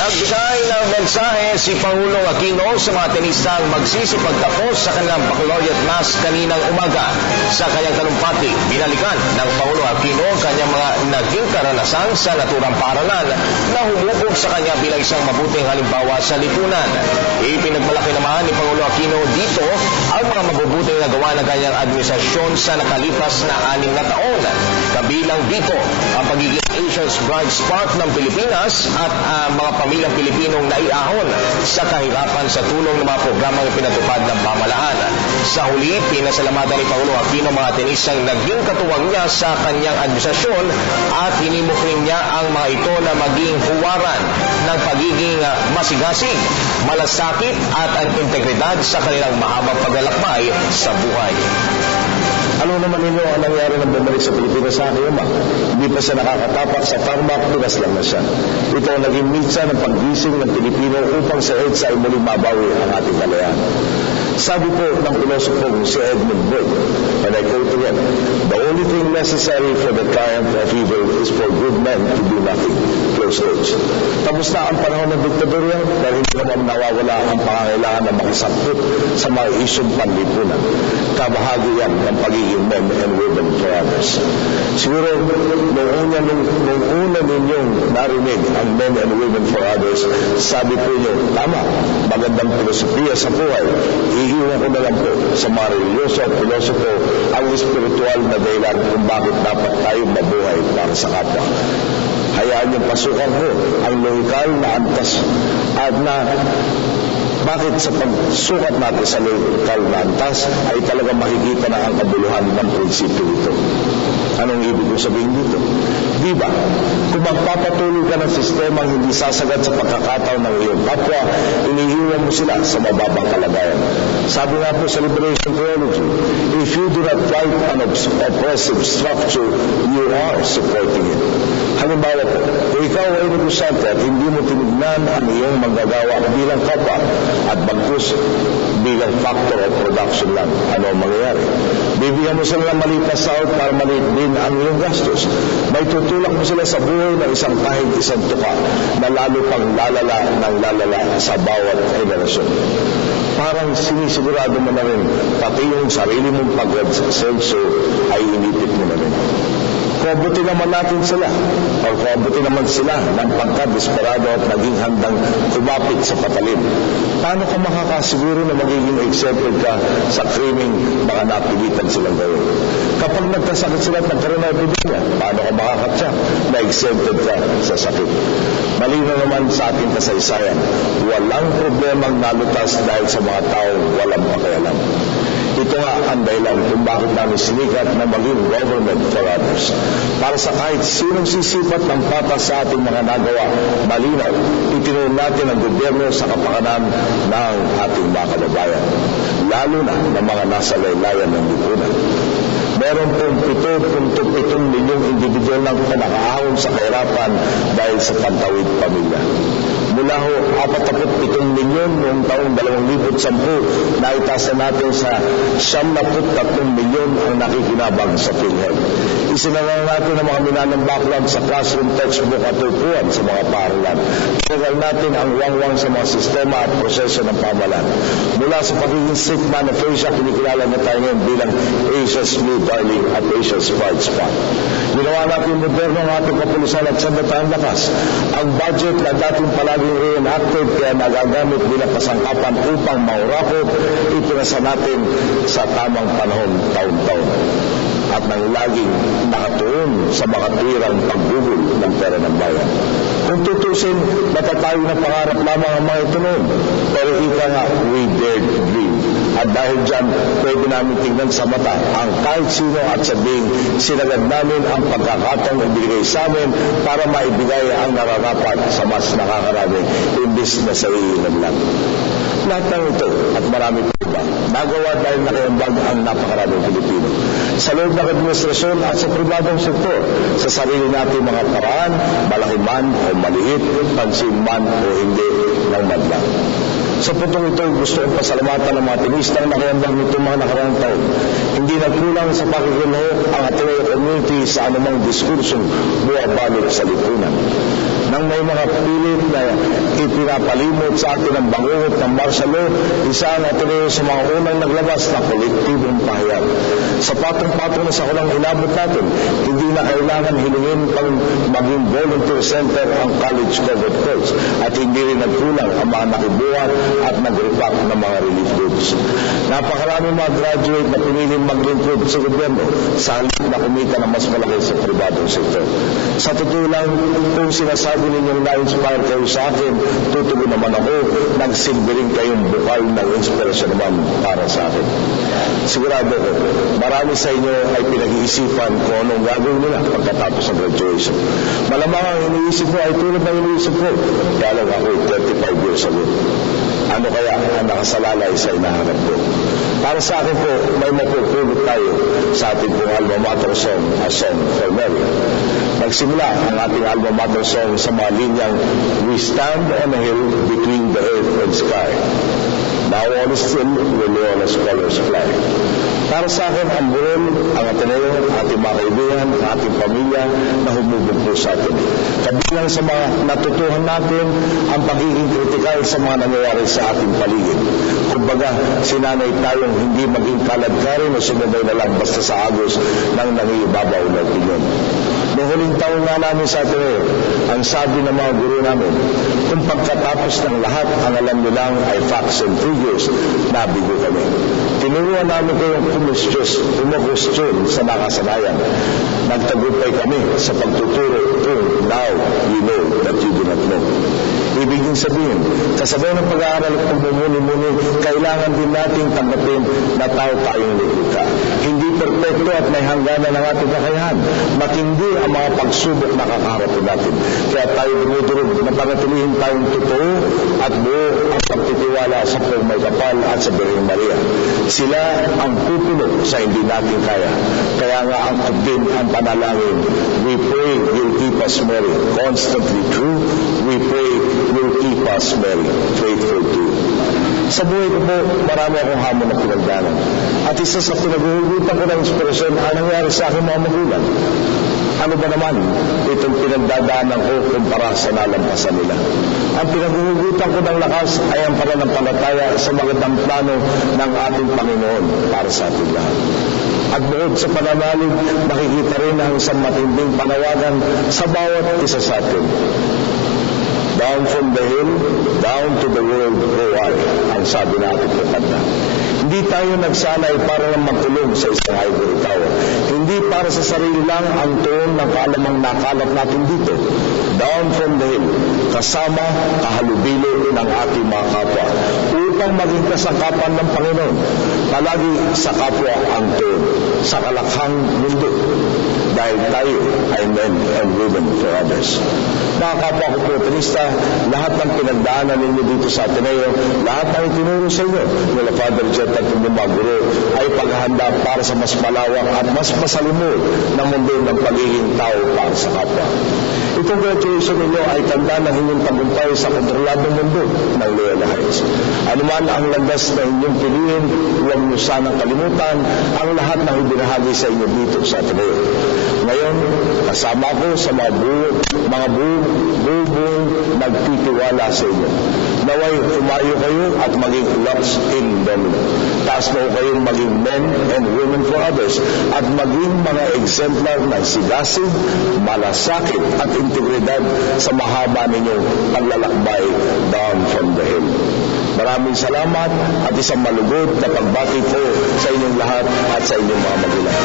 Nagbigay ng mensahe si Pangulong Aquino sa mga tenisang magsisipagtapos sa kanilang baccalaureate mass kaninang umaga. Sa kanyang talumpati, binalikan ng Pangulong Aquino ang kanyang mga naging karanasan sa naturang paaralan na humubog sa kanya bilang isang mabuting halimbawa sa lipunan. Ipinagmalaki naman ni Pangulong Aquino dito ang mga mabubuting nagawa ng kanyang administrasyon sa nakalipas na 6 na taon. Kabilang dito ang pagiging Asia's Bright Spot ng Pilipinas at mga pamilyang Pilipinong naiahon sa kahirapan sa tulong ng mga programang ipinatupad ng pamahalaan. Sa huli, pinasalamatan ni Pangulong Aquino mga tenisang naging katuwang niya sa kanyang administrasyon at hinimok rin niya ang mga ito na maging huwaran ng pagiging masigasig, malasakit at ang integridad sa kanilang mahabang paglalakbay sa buhay. Ano naman ninyo ang nangyari ng bumalik sa Pilipinas sa akin, ma? Hindi pa siya nakakatapak sa tarmac, tugas lang na siya. Ito ang naging mitsa ng paggising ng Pilipino upang sa EDSA ay muling mabawi ang ating kalayaan. Sabi po ng pilosopong si Edmund Burke, and I quote again, "The only thing necessary for the triumph of evil is for good men to do nothing." Close quotes. Tapos na ang panahon ng diktadurya dahil hindi naman nawawala ang pangangailangan na makisangkot sa mga isyong panlipunan. Kabahagi yan ng pagiging men and women for others. Siguro, nung una ninyong narinig ang men and women for others, sabi po niyo, tama, magandang filosofiya sa buhay. Iiwan ko na lang po sa mga religyoso at pilosopo ang espiritual na dahilan kung bakit dapat tayo mabuhay para sa kapwa. Hayaan niyong pasukan ko ang lohikal na antas at na bakit sa pagsukat natin sa lohikal na antas ay talaga makikita na ang kabuluhan ng prinsipyo ito. Anong ibig kong sabihin dito? Di ba? Kung magpapatuloy ka ng sistema hindi sasagad sa pagkakataon ng iyong kapwa, iniiwan mo sila sa mababang kalagayan. Sabi nga po sa Liberation Theology, if you do not fight an oppressive structure, you are supporting it. Halimbawa po, kung ikaw ay negosyante at hindi mo tinignan ang iyong manggagawa bilang kapwa at bagkus bilang factor of production lang, ano ang mangyayari? Bibigyan mo sila ng maliit na sahod para maliit din ang iyong gastos. May tutulak mo sila sa buhay ng kahit isang tuka na lalo pang lalala ng lalala sa bawat henerasyon. Parang sinisigurado mo na rin pati yung sarili mong pag-senso ay inipit mo na rin. Kuabuti naman natin sila o kuabuti naman sila ng pagka-desperado at naging handang kumapit sa patalim. Paano ka makakasiguro na magiging exempted ka sa krimeng baka napilitan silang gawin? Kapag nagkasakit sila at nagkaroon ng epidemya, paano ka makakatsak na exempted ka sa sakit? Malinaw naman sa ating kasaysayan, walang problemang nalutas dahil sa mga taong walang pakialam. Ito nga ang dahilan kung bakit namin sinikat na maging government for others. Para sa kahit sinong sisipat ng patas sa ating mga nagawa, malinaw, itinuon natin ang gobyerno sa kapakanan ng ating mga kababayan, lalo na ng mga nasa laylayan ng lipunan. Meron pong 7.7 milyong individual lang na nakaahon sa kahirapan dahil sa pantawid pamilya. Mula ho 47 milyon noong taong 2010 na itaas natin sa 73 milyon ang nakikinabang sa PhilHealth. Isinagawa natin ang mga minanang backlog sa classroom textbook at upuan sa mga paaralan. Isinagawa natin ang wangwang sa mga sistema at proseso ng pamahalaan. Mula sa pagiging sick man of Asia, kinikilala na tayo ngayon bilang Asia's New Darling at Asia's Bright Spot. Ginawa natin moderno ang ating kapulisan at sandatahang lakas. Ang budget na dating palaging reenacted kaya nagagamit bilang kasangkapan upang maurakot, ipinasa natin sa tamang panahon taon-taon. At nang laging nakatuon sa makatwirang paggugol ng pera ng bayan. Kung tutusin, natatayo ng pangarap lamang ang mga ito noon. Pero ika nga, we dared to dream. At dahil dyan, pwede namin tingnan sa mata ang kahit sino at sabing sinagad namin ang pagkakataong ibigay sa amin para maibigay ang nararapat sa mas nakakarami imbis na sa iilan lang. Lahat ng ito at marami pa iba, nagawa dahil nakiambag ang napakaraming Pilipino. Sa loob ng administrasyon at sa pribadong sektor, sa sarili natin mga paraan, malaki man o maliit, pansin man o hindi ng madlang. Sa puntong ito, gusto kong pasalamatan ng mga tinistang nakiambag nitong mga nakaraang taon. Hindi nagkulang sa pakikinuho ang Ateneo community sa anumang diskursong buwabalot sa lipunan. nang may mga pilit na ipinapalimot sa atin ang bangungot ng martial law, isa ang Ateneo sa mga unang naglabas na kolektibong pahayag. Sa patong-patong na sakulang inabot natin, hindi na kailangan hilingin pang maging volunteer center ang college covered courts at hindi rin nagkulang ang mga nakibuhat at nag-repack ng mga relief goods. Napakarami mga graduate na piniling mag-include sa gobyerno sa halip na kumita na mas malaki sa pribadong sektor. Sa totoo lang, kung sinasabi ninyong na-inspire kayo sa akin, tutugon naman ako, nagsilbi rin kayong bukal ng inspirasyon naman para sa akin. Sigurado ko, marami sa inyo ay pinag-iisipan kung anong gagawin nila pagkatapos ng graduation. Malamang ang iniisip mo ay tulad ng iniisip ko. Kaya lang ako 35 years ago. Ano kaya ang nakasalalay sa inaharap ko? Para sa akin po, may mapupulot tayo sa ating pong alma mater song, A Song for Mary. Nagsimula ang ating alma mater song sa mga linyang, We stand on a hill between the earth and sky. Now all is still when Loyola's colors fly. Para sa akin, ang buron, ang Ateneo, ating mga kaibigan, ating pamilya na humubog po sa atin. Kabilang sa mga natutuhan natin ang pagiging kritikal sa mga nangyayari sa ating paligid. Kumbaga, sinanay tayong hindi maging kaladkarin o sumubay na lang basta sa agos ng nangiibabaw na opinyon. Noong huling taon nga namin sa Ateneo, ang sabi ng mga guru namin, kung pagkatapos ng lahat ang alam nilang ay facts and figures, nabigo kami. Tinuruan namin kayong kumustyon sa nakasanayan. Nagtagumpay kami sa pagtuturo kung now you know that you do not know. Ibig din sabihin, kasabay ng pag-aaral at pagmumuni-muni, kailangan din nating tanggapin na tao tayong likha. Hindi perpekto at may hangganan ng ating kakayahan. Matindi ang mga pagsubok na kakaharapin natin. Kaya tayo dumudurog na panatilihin tayong totoo at buo ang pagtitiwala sa may kapal at sa Birheng Maria. Sila ang pupuno sa hindi natin kaya. Kaya nga ang din ang panalangin. We pray will keep us Mary, constantly true. We pray will keep us Mary, faithful to you. Sa buhay ko po, marami akong hamon na pinagdanan. At isa sa pinaghuhugutan ko ng inspirasyon ang nangyari sa aking mga magulang. Ano ba naman itong pinagdadaanan ko kumpara sa nalampasan nila? Ang pinaghuhugutan ko ng lakas ay ang pananampalataya sa magandang plano ng ating Panginoon para sa ating lahat. At bukod sa pananalig, makikita rin ang isang matinding panawagan sa bawat isa sa atin. Down from the hill, down to the world go I, ang sabi natin kapatid. Hindi tayo nagsanay para lang magkulong sa isang ivory tower. Hindi para sa sarili lang ang tuon ng kaalamang nakalap natin dito. Down from the hill, kasama kahalubilo ng ating mga kapwa. Upang maging kasangkapan ng Panginoon, palagi sa kapwa ang tuon, sa kalakhang mundo. Dahil tayo ay men and women for others. Mga kapwa ko protagonista, lahat ng pinagdaanan ninyo dito sa Ateneo, lahat ng itinuro sa inyo nila Father Jet at inyong mga guro ay paghahanda para sa mas malawak at mas masalimuot na mundo ng pagiging tao para sa kapwa. Itong graduation ninyo ay tanda ng inyong tagumpay sa kontroladong mundo ng Loyola Heights. Ano man ang landas na inyong piliin, huwag niyo sanang kalimutan ang lahat ng ibinahagi sa inyo dito sa Ateneo. Ngayon, kasama ko sa mga buong nagtitiwala sa inyo. Naway umayo kayo at maging lots in Domino. Taas na kayong maging men and women for others at maging mga exemplar ng sigasig, malasakit at integridad sa mahaba ninyong paglalakbay down from the hill. Maraming salamat at isang malugod na pagbati ko sa inyong lahat at sa inyong mga magulang.